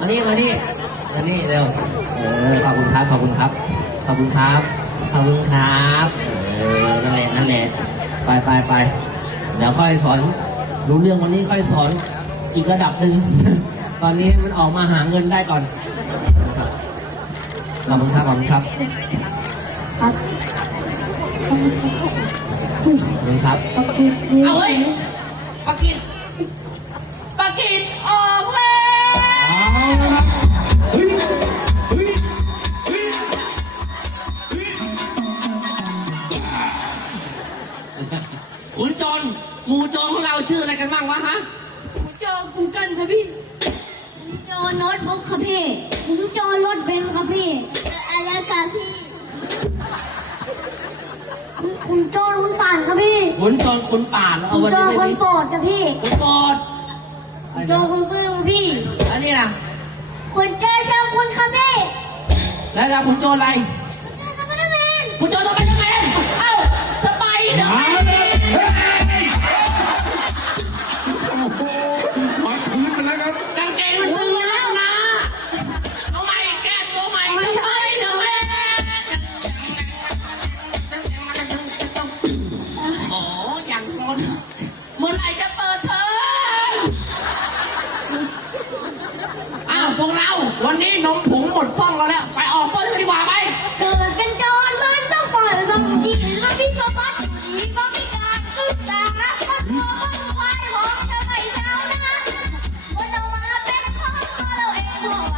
มานี่มานี่มานี่เร็วเออขอบคุณครับขอบคุณครับ ขอบคุณครับขอบคุณครับเออนั่นแหละนั่นแหละไปไปไปเดี๋ยวค่อยสอนรู้เรื่องวันนี้ค่อยสอนอีกระดับหนึ่งตอนนี้ให้มันออกมาหาเงินได้ก่อนขอบคุณครับขอบคุณครับครับขอบคุณครับโอเคดีเอาเฮ้ยปากินปากินออกแล้ว ขุนโจรหมู่โจรของเราชื่ออะไรกันบ้างวะฮะผมเจอกูกันครับพี่ผมเจอโน้ตบุ๊กครับพี่ผมเจอรถเบนซ์ครับพี่อะไรครับพี่ผมเจอคุณป่านครับพี่ขุนโจรขุนป่าแล้วผเอามวันเจนี้อไม่คนมีโปรดครับพี่ขุนโปรดผมเจอคุณปื้มครับพี่อันนี้ล่ะคนเจอช่างคุณครับพี่แล้วเราขุนโจรอะไร มนละเฮ้ยโอ้โหมาพื้นไปแล้วครับกางเกงมันตึงแล้วนะเอาใหม่แก้ตัวใหม่สไปเดอร์แมนโอ้ยังโดนเมื่อไหร่จะเปิดเทอมอ้าวพวกเรา วันนี้นมผงหมดต้องแล้วแล้วไป 어.